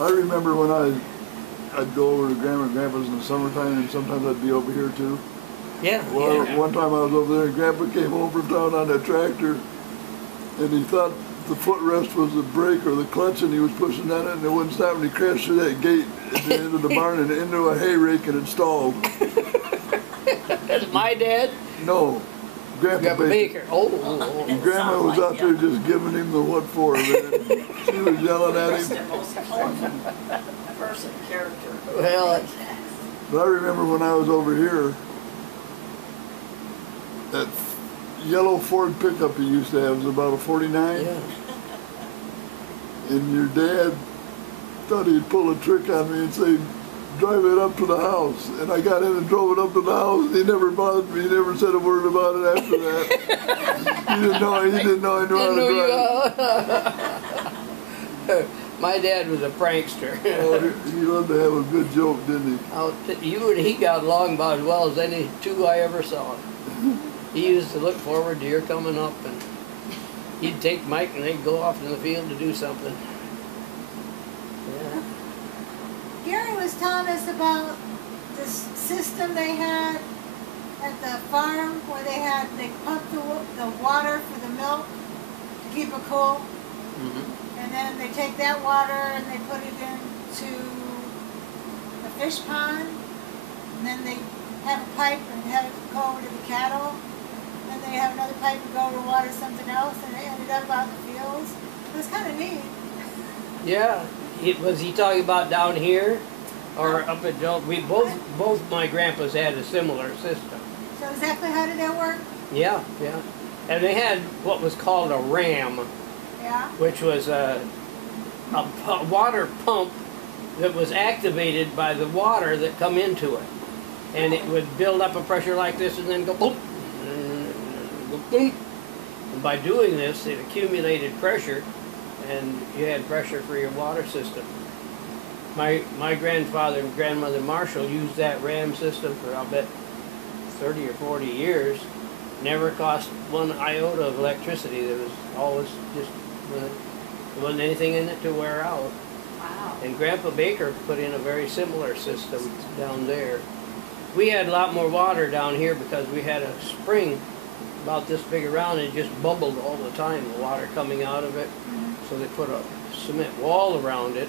I remember when I'd go over to Grandma and Grandpa's in the summertime, and sometimes I'd be over here too. Yeah. Well, yeah. one time I was over there, and Grandpa came home from town on that tractor, and he thought the footrest was the brake or the clutch, and he was pushing on it, and it wouldn't stop, and he crashed through that gate at the end of the barn and into a hay rake and installed. That's my dad? No, Grandpa Baker. Oh. And Grandma was out there just giving him the what for, man. She was yelling at That's him. the most important person, character. Well, But I remember when I was over here, that yellow Ford pickup he used to have was about a 49. yeah. And your dad thought he'd pull a trick on me and say, drive it up to the house. And I got in and drove it up to the house, and he never bothered me. He never said a word about it after that. He didn't know I knew how to drive. My dad was a prankster. Oh, he loved to have a good joke, didn't he? You and he got along about as well as any two I ever saw. He used to look forward to your coming up, and he'd take Mike and they'd go off in the field to do something. Yeah. Gary was telling us about this system they had at the farm where they pumped the water for the milk to keep it cool. Mm-hmm. And then they take that water and they put it into the fish pond. And then they have a pipe and have it go over to the cattle. And then they have another pipe to go over to water something else. And they ended up out in the fields. It was kind of neat. Yeah. Was he talking about down here or up at Joe? We both my grandpas had a similar system. So exactly how did that work? Yeah, yeah. And they had what was called a ram, Yeah. which was a water pump that was activated by the water that come into it. And it would build up a pressure like this and then go boom, and go boom. And by doing this, it accumulated pressure, and you had pressure for your water system. My grandfather and grandmother Marshall used that ram system for, I'll bet, 30 or 40 years. Never cost one iota of electricity. There was always just, there wasn't anything in it to wear out. Wow. And Grandpa Baker put in a very similar system down there. We had a lot more water down here because we had a spring about this big around, and it just bubbled all the time, the water coming out of it. So they put a cement wall around it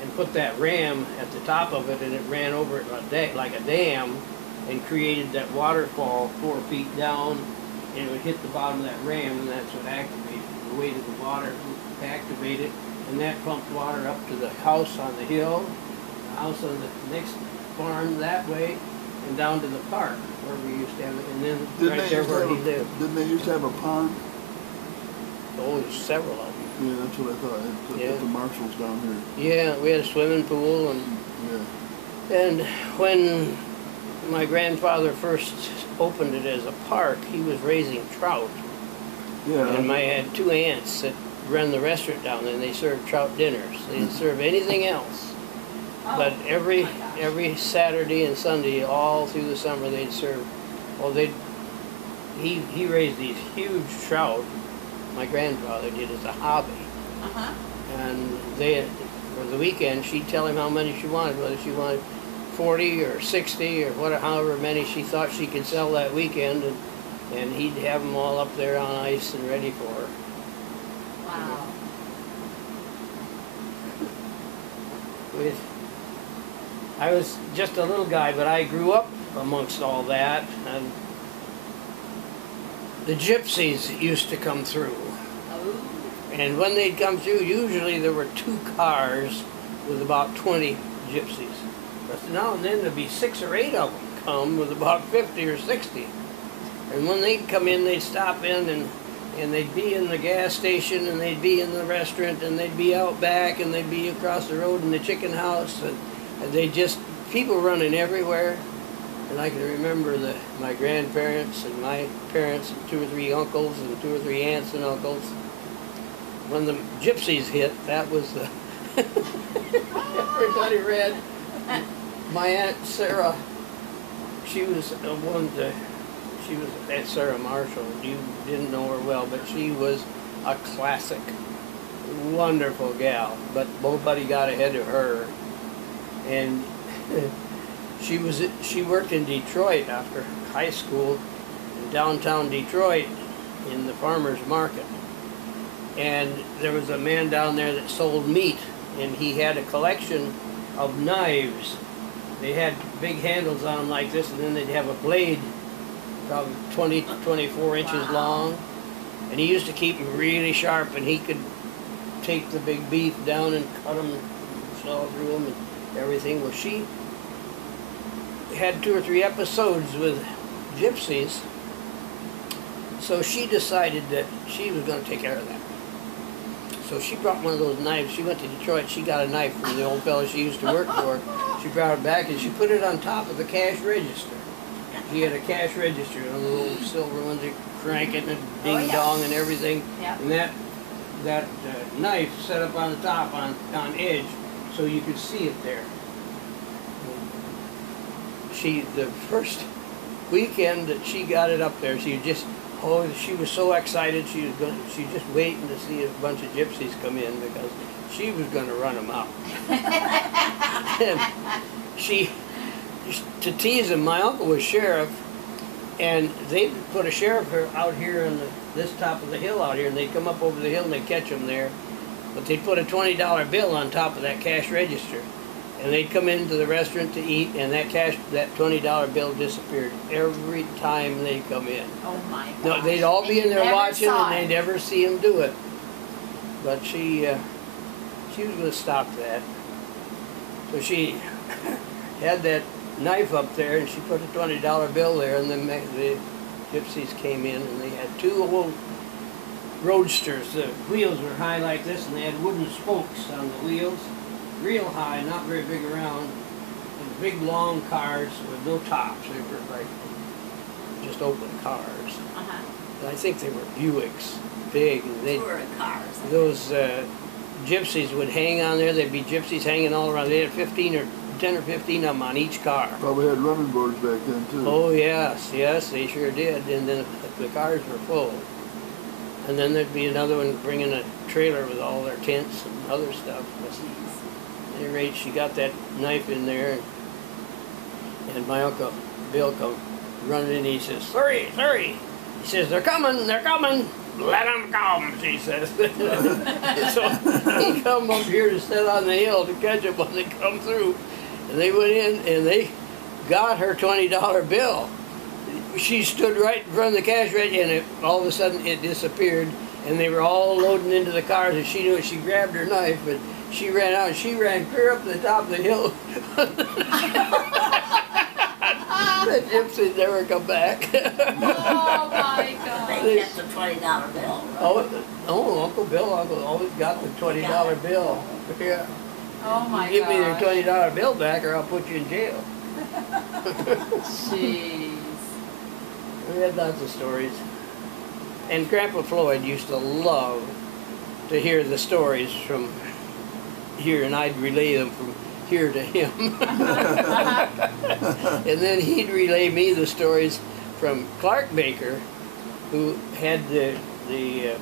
and put that ram at the top of it, and it ran over it like a dam and created that waterfall 4 feet down, and it would hit the bottom of that ram, and that's what activated it. The weight of the water would activate it, and that pumped water up to the house on the hill, the house on the next farm that way, and down to the park where we used to have it, and then right there where he lived. Didn't they used to have a pond? Oh, there's several of them. Yeah, that's what I thought. Yeah. At the Marshalls down here. Yeah, we had a swimming pool, and Yeah. and when my grandfather first opened it as a park, he was raising trout. Yeah. And I had two aunts that run the restaurant down there, and they served trout dinners. They didn't serve anything else. Oh, But my every gosh. Saturday and Sunday, all through the summer, they'd serve. Well, he raised these huge trout. My grandfather did as a hobby, Uh-huh. and for the weekend, she'd tell him how many she wanted, whether she wanted 40 or 60 or however many she thought she could sell that weekend, and he'd have them all up there on ice and ready for her. Wow. I was just a little guy, but I grew up amongst all that, and the gypsies used to come through. Oh. And when they'd come through, usually there were 2 cars with about 20 gypsies. But now and then there'd be 6 or 8 of them come with about 50 or 60. And when they'd come in, they'd stop in, and they'd be in the gas station, and they'd be in the restaurant, and they'd be out back, and they'd be across the road in the chicken house, and they just, people running everywhere. And I can remember my grandparents and my parents and 2 or 3 uncles and 2 or 3 aunts and uncles. When the gypsies hit, that was the everybody read. My Aunt Sarah, she was Aunt Sarah Marshall. You didn't know her well, but she was a classic wonderful gal, but nobody got ahead of her. And she worked in Detroit after high school, in downtown Detroit, in the farmers market. And there was a man down there that sold meat, and he had a collection of knives. They had big handles on them like this, and then they'd have a blade probably 20 to 24 inches long. And he used to keep them really sharp, and he could take the big beef down and cut them and saw through them and everything. Well, she had 2 or 3 episodes with gypsies, so she decided that she was going to take care of that. So she brought one of those knives. She went to Detroit. She got a knife from the old fellow she used to work for. She brought it back and she put it on top of the cash register. She had a cash register, one of the little silver ones that crank it and ding dong and everything. Yep. And that knife set up on the top on edge, so you could see it there. The first weekend that she got it up there, she was so excited. She just waiting to see a bunch of gypsies come in because she was going to run them out. And to tease him, my uncle was sheriff, and they put a sheriff out here on this top of the hill out here, and they'd come up over the hill and they'd catch them there. But they'd put a $20 bill on top of that cash register, and they'd come into the restaurant to eat, and that $20 bill disappeared every time they come in. Oh my gosh. No, they'd all be in there Never watching, saw and it. they'd never see him do it. But she was going to stop that. So she had that knife up there, and she put a $20 bill there, and then the gypsies came in, and they had 2 old roadsters. The wheels were high like this, and they had wooden spokes on the wheels, real high, not very big around, and big long cars with no tops. They were like just open cars. And I think they were Buicks, big. And Touring cars. those gypsies would hang on there. There'd be gypsies hanging all around. They had 10 or 15 of them on each car. Probably had running boards back then too. Oh yes, they sure did. And then the cars were full. And then there'd be another one bringing a trailer with all their tents and other stuff. But at any rate, she got that knife in there, and my Uncle Bill come running in. He says, "Hurry, hurry!" He says, "They're coming, they're coming. Let them come," she says. So he come up here to sit on the hill to catch them when they come through. And they went in and they got her $20 bill. She stood right in front of the cash register, and all of a sudden it disappeared. And they were all loading into the cars, and she knew it. She grabbed her knife, but she ran out. And she ran clear up to the top of the hill. The gypsies never come back. Oh my God. They kept the $20 bill. Oh, Uncle Bill always got the $20 bill. Yeah. Oh my You give me their gosh. $20 bill back, or I'll put you in jail. Jeez. We had lots of stories. And Grandpa Floyd used to love to hear the stories from here, and I'd relay them from here to him. And then he'd relay me the stories from Clark Baker, who had the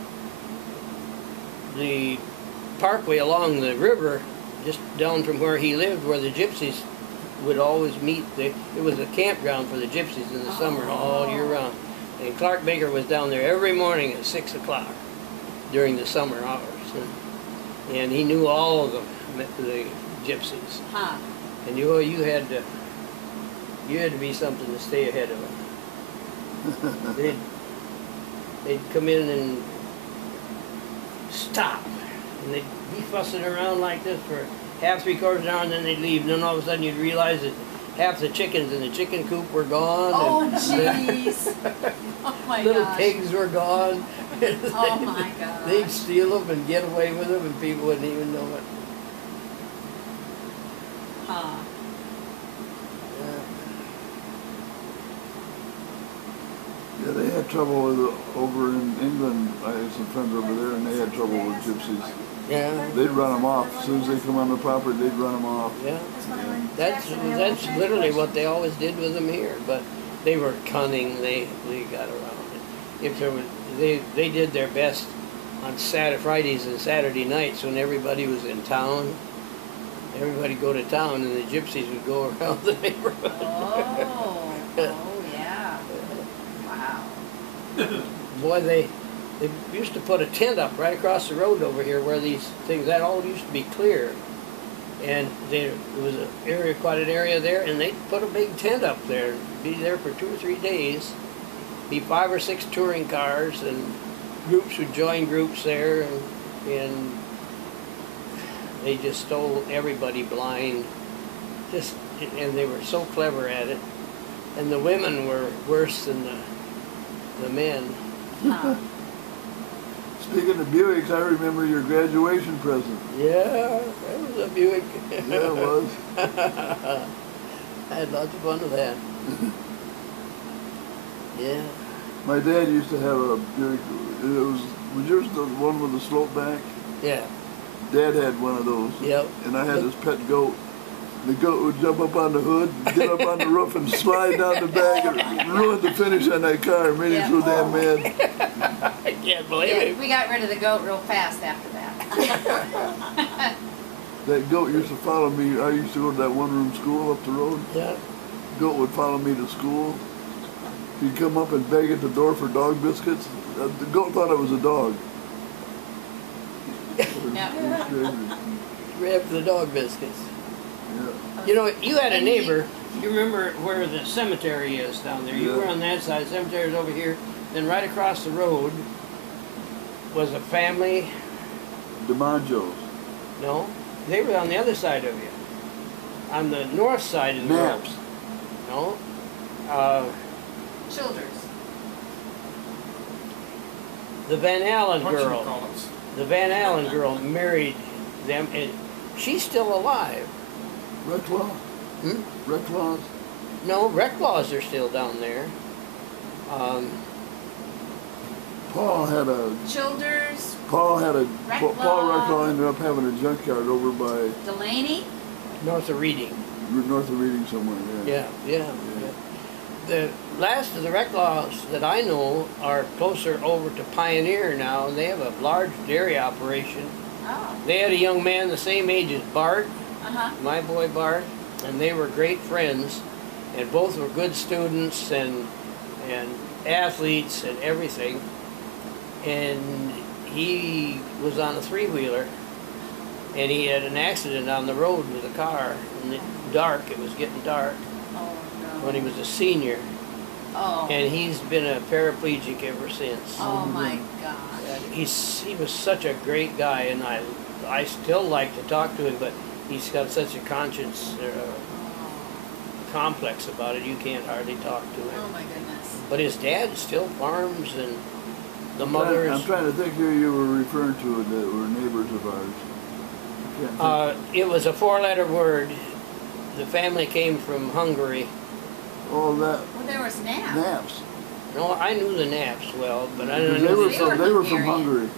parkway along the river just down from where he lived, where the gypsies would always meet. It was a campground for the gypsies in the summer all year round. And Clark Baker was down there every morning at 6 o'clock during the summer hours. And he knew all of them, the gypsies. Huh. And you had to be something to stay ahead of them. They'd come in and stop, and they'd be fussing around like this for half, 3/4 of an hour, and then they'd leave. And then all of a sudden you'd realize that half the chickens in the chicken coop were gone. Oh and jeez. Oh my little gosh. pigs were gone. Oh my gosh. They'd steal them and get away with them, and people wouldn't even know it. Huh. Yeah, they had trouble with over in England. I had some friends over there, and they had trouble with gypsies. Yeah. They'd run them off as soon as they come on the property. They'd run them off. Yeah. That's why when That's literally what they always did with them here, but they were cunning. They got around it. If there was, they did their best on Fridays and Saturday nights when everybody was in town. Everybody go to town, and the gypsies would go around the neighborhood. Oh, oh yeah. Wow. Boy, they used to put a tent up right across the road over here where these things, that all used to be clear. And there was quite an area there, and they put a big tent up there, be there for 2 or 3 days, be 5 or 6 touring cars, and groups would join groups there, and they just stole everybody blind, and they were so clever at it. And the women were worse than the men. Huh. Speaking of Buicks, I remember your graduation present. Yeah, that was a Buick. Yeah, it was. I had lots of fun with that. Yeah. My dad used to have a Buick. Was yours the one with the slope back? Yeah. Dad had one of those. Yep. And I had this pet goat. The goat would jump up on the hood, get up on the roof, and slide down the back, and ruined the finish on that car. Made him so damn mad. I can't believe Yeah, it. we got rid of the goat real fast after that. That goat used to follow me. I used to go to that one-room school up the road. Yeah. Goat would follow me to school. He'd come up and beg at the door for dog biscuits. The goat thought I was a dog. Yeah. Grab the dog biscuits. Yeah. You know, you had a neighbor. You remember where the cemetery is down there? You Yeah. were on that side. The cemetery's over here. Then right across the road was a family. DiMaggio's. No, they were on the other side of you. On the north side of the road. Naps. No. Childers. The Van Allen girl. Whatchamacallits. The Van Allen girl married them, and she's still alive. Reclaw? Hmm? Reclaws? No, Reclaws are still down there. Paul had a Childers. Paul Reclaw. Reclaw ended up having a junkyard over by Delaney. north of Reading. north of Reading somewhere. Yeah. The last of the Reclaws that I know are closer over to Pioneer now, and they have a large dairy operation. Oh. They had a young man the same age as Bart, Uh-huh. my boy Bart, and they were great friends, and both were good students and athletes and everything. And he was on a 3-wheeler, and he had an accident on the road with a car. And it was getting dark Oh, no. when he was a senior, Oh. and he's been a paraplegic ever since. Oh, my gosh. And he was such a great guy, and I still like to talk to him, but he's got such a conscience complex about it, you can't hardly talk to Oh, him. my goodness. But his dad still farms, and the mother I'm is... trying to think who you were referring to that were neighbors of ours. I can't think. It was a 4-letter word. The family came from Hungary. Oh, that Well, there was Nap. Naps. No, I knew the Naps well, but I don't Because they know were the... from Hungary.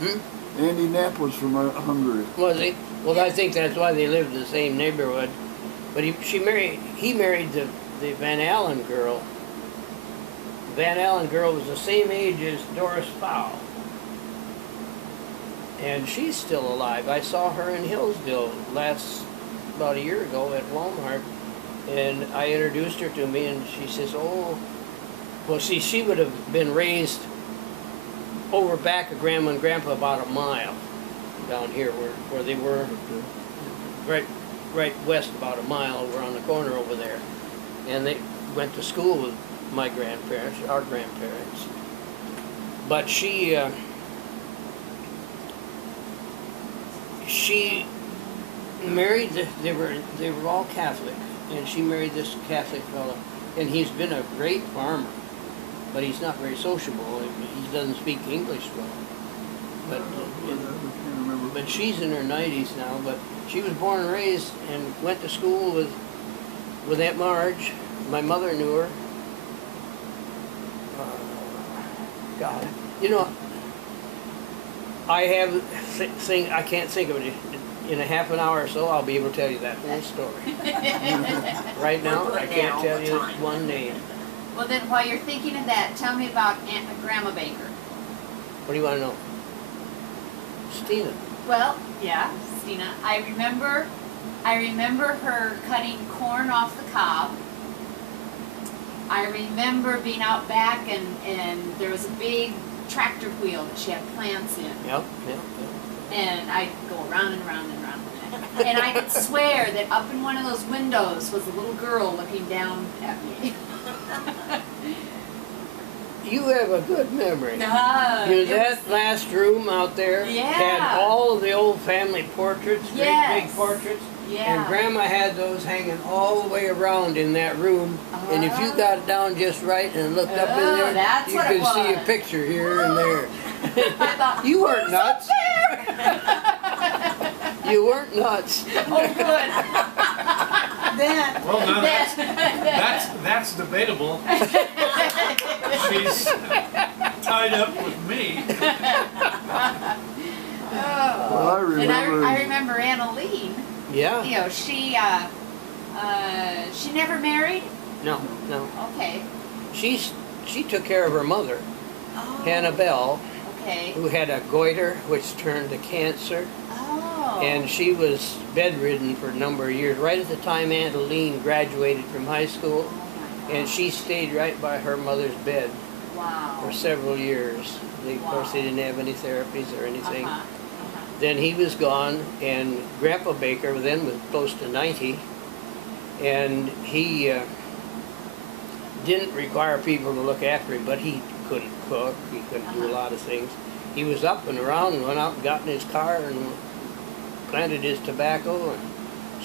Hmm? Andy Knapp was from Hungary. Was he? Well, I think that's why they lived in the same neighborhood. But he married the Van Allen girl. The Van Allen girl was the same age as Doris Fowl. And she's still alive. I saw her in Hillsdale about a year ago at Walmart. And I introduced her to me, and she says, oh, well, see, she would have been raised over back of Grandma and Grandpa about a mile down here where they were, right west about a mile over on the corner over there. And they went to school with my grandparents, our grandparents. But she married, they were all Catholic, and she married this Catholic fellow, and he's been a great farmer, but he's not very sociable. He doesn't speak English well. But she's in her 90s now. But she was born and raised and went to school with Aunt Marge. My mother knew her. God, you know, I can't think of it. In a half an hour or so, I'll be able to tell you that whole story. Right now, I can't tell you one name. Well, then, while you're thinking of that, tell me about Grandma Baker. What do you want to know? Stina. Well, yeah, Stina. I remember her cutting corn off the cob. I remember being out back and there was a big tractor wheel that she had plants in. Yep. And I'd go around and around and around. And I could swear that up in one of those windows was a little girl looking down at me. You have a good memory. It You know, was- that last room out there Yeah. had all of the old family portraits, great Yes. big portraits. Yeah. And Grandma had those hanging all the way around in that room. And if you got it down just right and looked up in Oh, there, that's you what could it see a was. picture here and there. I thought, You weren't "Who's up nuts. there?" You weren't nuts. Oh, good. Then, Well, now that's debatable. She's tied up with me. Well, I And remember. I remember Annalene. Yeah. You know, she never married. No. Okay. She took care of her mother, Oh. Hannah Bell, Okay. who had a goiter which turned to cancer. Oh. And she was bedridden for a number of years, right at the time Annalene graduated from high school. Oh my And gosh. she stayed right by her mother's bed Wow. for several years. Of course, they Wow. didn't have any therapies or anything. Uh-huh. Then he was gone, and Grandpa Baker then was close to 90, and he didn't require people to look after him, but he couldn't cook, he couldn't do a lot of things. He was up and around and went out and got in his car and planted his tobacco and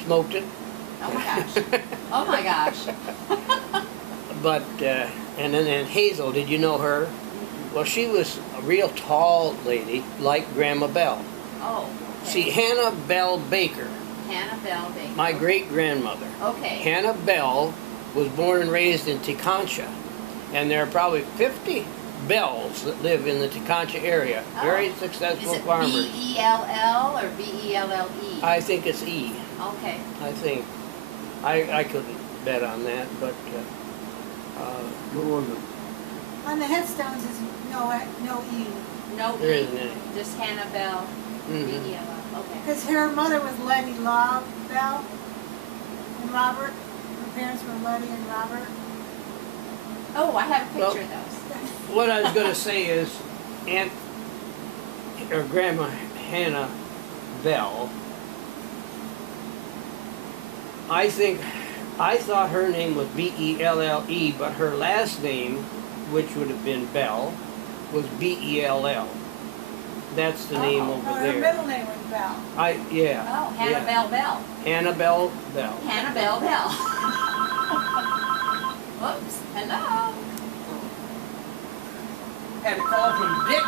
smoked it. Oh my gosh. Oh my gosh. But, and then Hazel, did you know her? Well, she was a real tall lady, like Grandma Bell. Oh. Okay. See, Hannah Bell Baker, Hannah Bell Baker. my great-grandmother. Okay. Hannah Bell was born and raised in Teconcha, and there are probably 50 Bells that live in the Teconcha area. Very Oh. successful Is it farmers. B-E-L-L or B-E-L-L-E? I think it's E. Okay. I think. I couldn't bet on that, but What was it? on the headstones is no E. No there E. isn't any. Just Hannah Bell. Mhm. B-E-L-L. Okay. Because her mother was Letty Law Bell and Robert. Her parents were Letty and Robert. Oh, I have a picture Well- of those. What I was going to say is, Grandma Hannah Bell, I thought her name was B-E-L-L-E, but her last name, which would have been Bell, was B-E-L-L. That's the name over Her there. middle name was Bell. Yeah. Oh, Hannah yeah. Bell Bell. Annabelle Bell. Hannah Bell Bell. Whoops. Hello. Had a call from Dick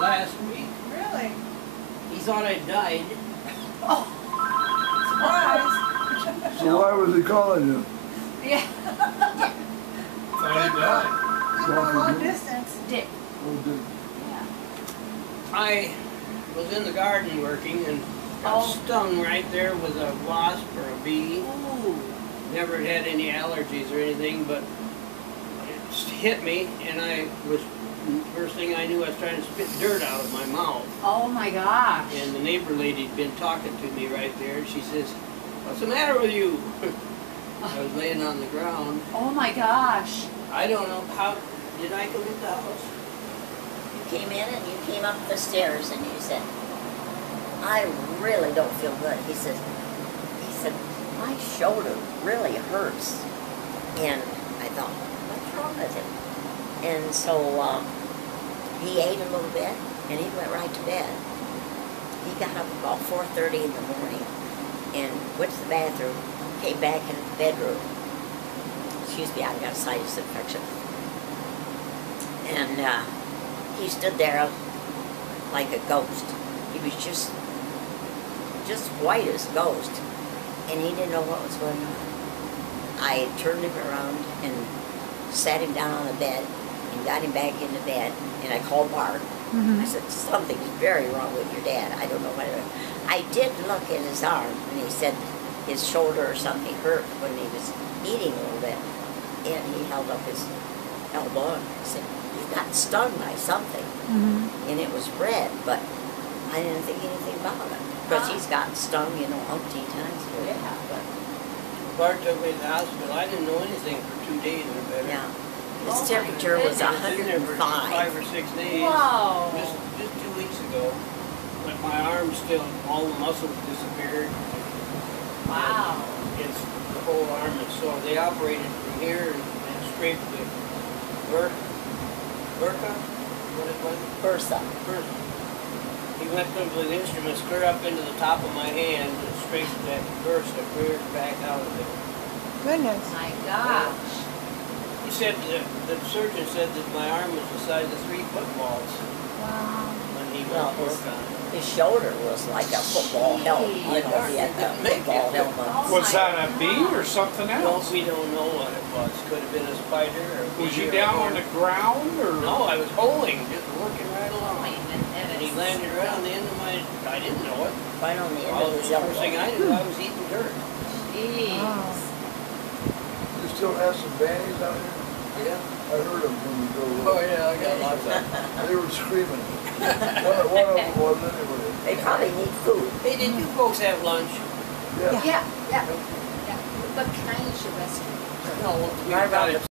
last week. Really? He thought I'd died. Oh. Surprise. So why was he calling you? Yeah. Thought he died. I'm going long distance. Dick. Oh, did, Yeah. I was in the garden working and got stung right there with a wasp or a bee. Ooh. Never had any allergies or anything, but it hit me, and first thing I knew, I was trying to spit dirt out of my mouth. Oh my gosh. And the neighbor lady'd been talking to me right there, and she says, "What's the matter with you?" I was laying on the ground. Oh my gosh. I don't know, how did I come into the house? You came in and you came up the stairs and you said, I really don't feel good. He said, my shoulder really hurts. And I thought, what's wrong with him? And so he ate a little bit and he went right to bed. He got up about 4:30 in the morning and went to the bathroom, came back in the bedroom. Excuse me, I've got a sinus infection. And he stood there like a ghost. He was just white as a ghost. And he didn't know what was going on. I turned him around and sat him down on the bed and got him back into bed. And I called Bart. I said, something's very wrong with your dad. I don't know what it is. I did look at his arm, and he said his shoulder or something hurt when he was eating a little bit. And he held up his elbow and said, you got stung by something. And it was red, but I didn't think anything about it. Because he's gotten stung, you know, umpteen times. Yeah. But, Bart took me to the hospital. I didn't know anything for 2 days or better. yeah. Oh His my temperature was goodness. I was in there for 5 105. or 6 days. Whoa. Just 2 weeks ago. But my arm still, all the muscles disappeared. Wow. It's the whole arm is sore. They operated from here and scraped the Burka? What it was? Bursa. Burka. He went with instruments clear up into the top of my hand and scraped that bursa clear back out of it. Goodness. My gosh. He said, the surgeon said that my arm was the size of 3 footballs Wow. when he Well, went to work on it. His shoulder was like a football helmet. You know, he had a football helmet. Oh Was that a bee or something No, else? we don't know what it was. Could have been a spider or a Was bee you or down a on the horse. ground or? No, I was holding, just working right along. My And he goodness. landed right on the end of my, I didn't know it. Right on the end Well, of the his first thing elbow. I knew, I was eating dirt. Jeez. You still have some bannies out here? Yeah. I heard them when we drove Oh, up. yeah, I got lots of them. They were screaming. One of them was anyway. They probably need food. Hey, did you folks have lunch? Yeah. Yeah, yeah, yeah. What kind should rescue? No, we Right got around it